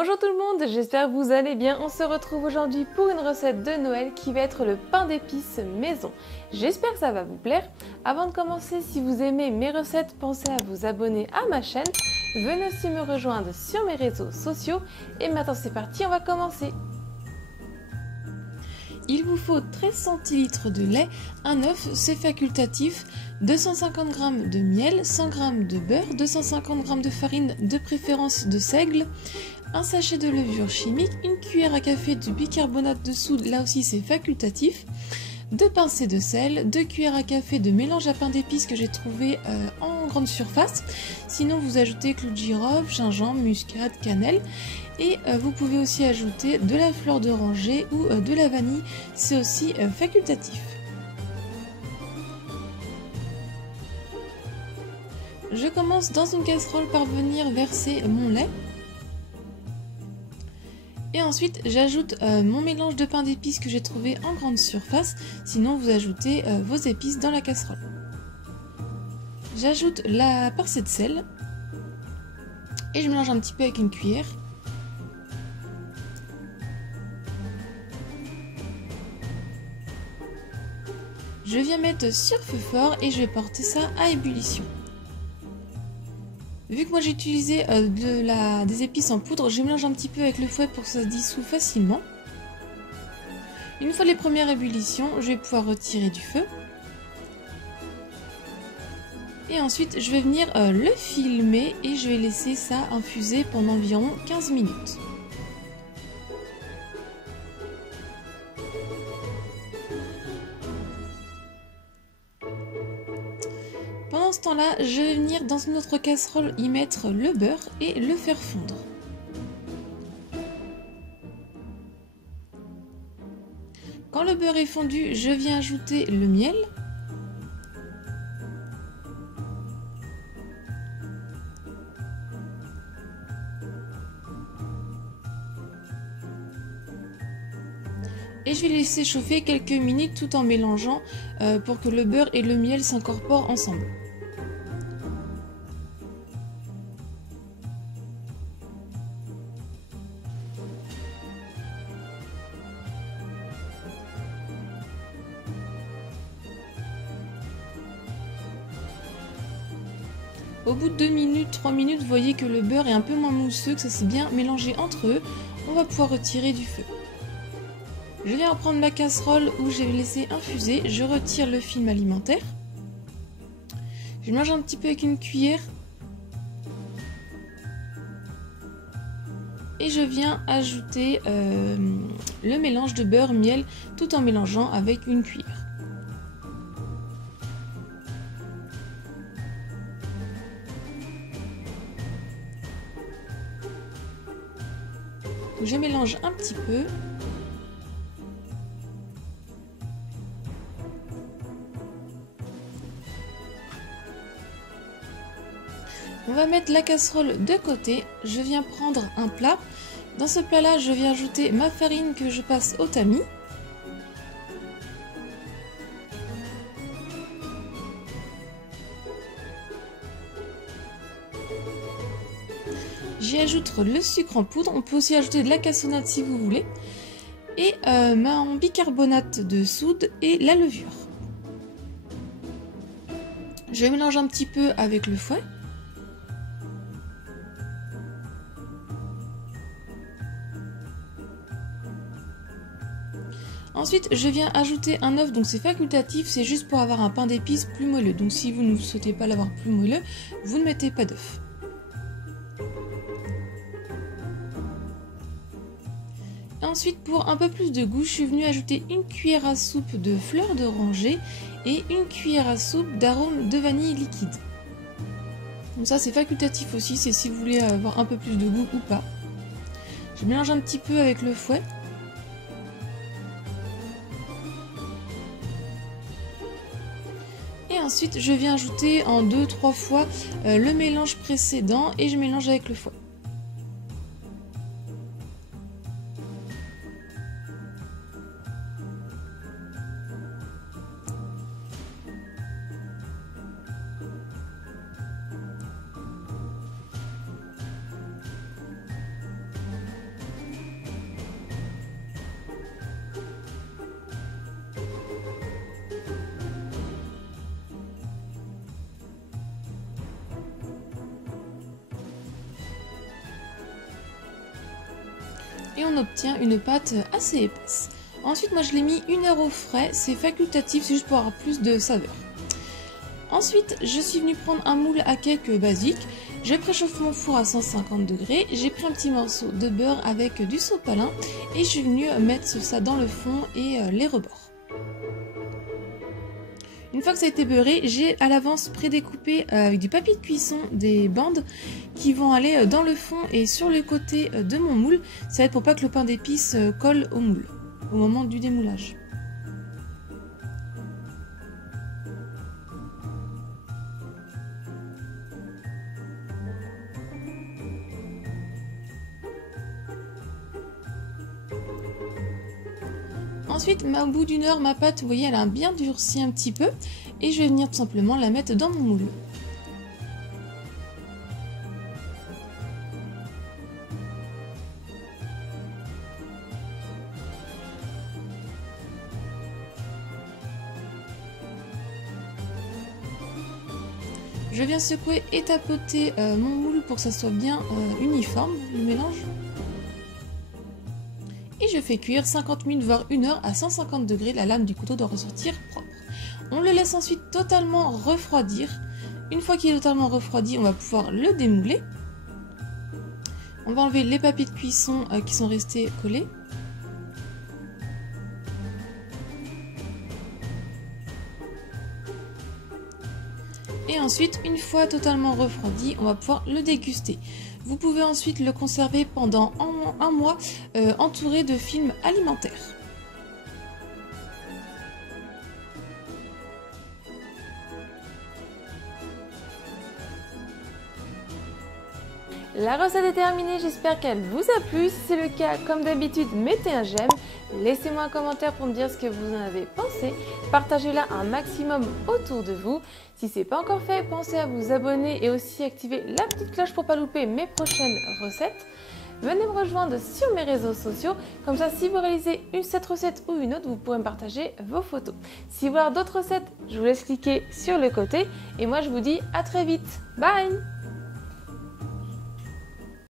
Bonjour tout le monde, j'espère que vous allez bien. On se retrouve aujourd'hui pour une recette de Noël qui va être le pain d'épices maison. J'espère que ça va vous plaire. Avant de commencer, si vous aimez mes recettes, pensez à vous abonner à ma chaîne. Venez aussi me rejoindre sur mes réseaux sociaux. Et maintenant c'est parti, on va commencer. Il vous faut 13 centilitres de lait, un œuf, c'est facultatif, 250 g de miel, 100 g de beurre, 250 g de farine, de préférence de seigle, un sachet de levure chimique, une cuillère à café de bicarbonate de soude, là aussi c'est facultatif, 2 pincées de sel, 2 cuillères à café de mélange à pain d'épices que j'ai trouvé en grande surface. Sinon vous ajoutez clou de girofle, gingembre, muscade, cannelle. Et vous pouvez aussi ajouter de la fleur d'oranger ou de la vanille, c'est aussi facultatif. Je commence dans une casserole par venir verser mon lait. Et ensuite j'ajoute mon mélange de pain d'épices que j'ai trouvé en grande surface, sinon vous ajoutez vos épices dans la casserole. J'ajoute la pincée de sel et je mélange un petit peu avec une cuillère. Je viens mettre sur feu fort et je vais porter ça à ébullition. Vu que moi j'ai utilisé des épices en poudre, je mélange un petit peu avec le fouet pour que ça se dissout facilement. Une fois les premières ébullitions, je vais pouvoir retirer du feu. Et ensuite je vais venir le filmer et je vais laisser ça infuser pendant environ 15 minutes. Pendant ce temps-là, je vais venir dans une autre casserole y mettre le beurre et le faire fondre. Quand le beurre est fondu, je viens ajouter le miel. Et je vais laisser chauffer quelques minutes tout en mélangeant pour que le beurre et le miel s'incorporent ensemble. Au bout de 2 minutes, 3 minutes, vous voyez que le beurre est un peu moins mousseux, que ça s'est bien mélangé entre eux. On va pouvoir retirer du feu. Je viens reprendre ma casserole où j'ai laissé infuser, je retire le film alimentaire. Je mélange un petit peu avec une cuillère. Et je viens ajouter le mélange de beurre, miel, tout en mélangeant avec une cuillère. Je mélange un petit peu. On va mettre la casserole de côté. Je viens prendre un plat. Dans ce plat-là, je viens ajouter ma farine que je passe au tamis. J'y ajoute le sucre en poudre. On peut aussi ajouter de la cassonade si vous voulez. Et mon bicarbonate de soude et la levure. Je mélange un petit peu avec le fouet. Ensuite, je viens ajouter un œuf, donc c'est facultatif, c'est juste pour avoir un pain d'épices plus moelleux. Donc si vous ne souhaitez pas l'avoir plus moelleux, vous ne mettez pas d'œuf. Ensuite, pour un peu plus de goût, je suis venue ajouter une cuillère à soupe de fleur d'oranger et une cuillère à soupe d'arôme de vanille liquide. Donc ça c'est facultatif aussi, c'est si vous voulez avoir un peu plus de goût ou pas. Je mélange un petit peu avec le fouet. Et ensuite, je viens ajouter en 2-3 fois le mélange précédent et je mélange avec le fouet. et on obtient une pâte assez épaisse. Ensuite, moi je l'ai mis 1 heure au frais, c'est facultatif, c'est juste pour avoir plus de saveur. Ensuite, je suis venue prendre un moule à cake basique. Je préchauffe mon four à 150 degrés. J'ai pris un petit morceau de beurre avec du sopalin et je suis venue mettre ça dans le fond et les rebords. Une fois que ça a été beurré, j'ai à l'avance prédécoupé avec du papier de cuisson des bandes qui vont aller dans le fond et sur le côté de mon moule. Ça va être pour pas que le pain d'épices colle au moule au moment du démoulage. Ensuite, au bout d'1 heure, ma pâte, vous voyez, elle a bien durci un petit peu. Et je vais venir tout simplement la mettre dans mon moule. Je viens secouer et tapoter mon moule pour que ça soit bien uniforme, le mélange. Et je fais cuire 50 minutes voire 1 heure à 150 degrés. La lame du couteau doit ressortir propre. On le laisse ensuite totalement refroidir. Une fois qu'il est totalement refroidi, on va pouvoir le démouler. On va enlever les papiers de cuisson qui sont restés collés. Et ensuite, une fois totalement refroidi, on va pouvoir le déguster. Vous pouvez ensuite le conserver pendant un mois entouré de film alimentaire. La recette est terminée, j'espère qu'elle vous a plu. Si c'est le cas, comme d'habitude, mettez un j'aime. Laissez-moi un commentaire pour me dire ce que vous en avez pensé. Partagez-la un maximum autour de vous. Si ce n'est pas encore fait, pensez à vous abonner et aussi activer la petite cloche pour ne pas louper mes prochaines recettes. Venez me rejoindre sur mes réseaux sociaux, comme ça si vous réalisez cette recette ou une autre, vous pourrez me partager vos photos. Si vous voulez d'autres recettes, je vous laisse cliquer sur le côté et moi je vous dis à très vite. Bye!